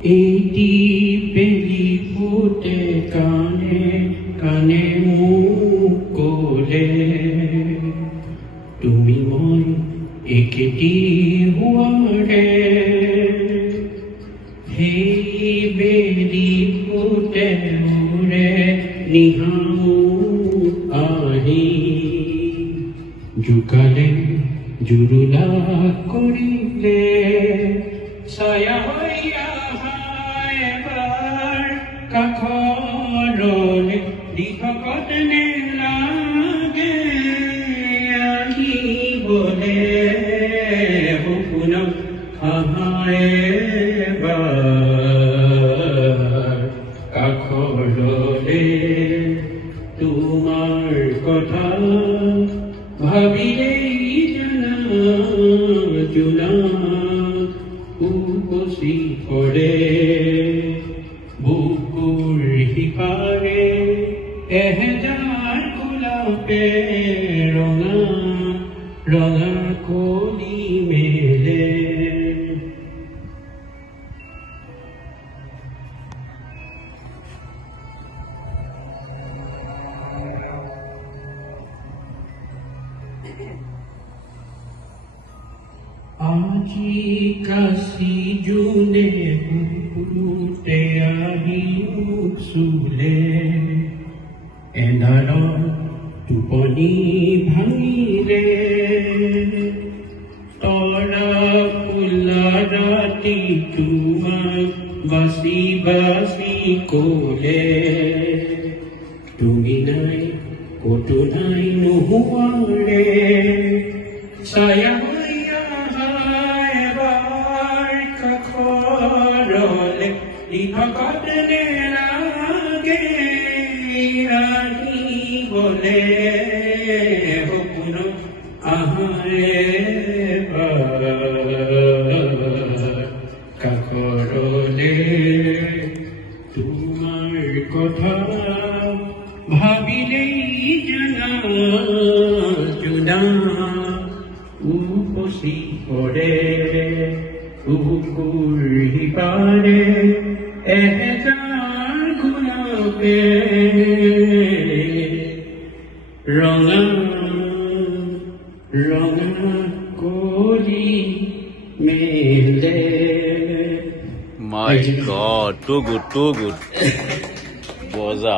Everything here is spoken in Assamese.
এটি বেলি ফুটে কানে কানে মুখ কোলে তুমি মই একেটি হোৱাৰে সেই বেলি ফুটে উৰে নিহামু আহি জোকালে জুৰুলা কৰিলে ছায়া হৈ এবাৰ কাষৰলে দিশকত নেলাগে আহিবলে সপোন এবাৰ কাষৰলে তোমাৰ কথা ভাবিলেই জানা জোনা উপচি পৰে বুকুৰ সিপাৰে এহেজাৰ গোলাপে ৰঙা ৰঙা কলি মেলে আজি কাশী জোনে ফুটে আহি মোক চুলে এন্ধাৰত টোপনি ভাঙিলে তৰা ফুলা ৰাতি তোমাক বাচি বাচি কলে তুমি নাই কতো নাই নোহোৱাৰে ছায়া দিশকত নেলাগে আহিবলে সপোন কাষৰলে তোমাৰ কথা ভাবিলেই জানা জোনা উপচি পৰে বুকুৰ সিপাৰে এহেজাৰ গোলাপে ৰঙা ৰঙা কলি মেলে My God, too good. Boza.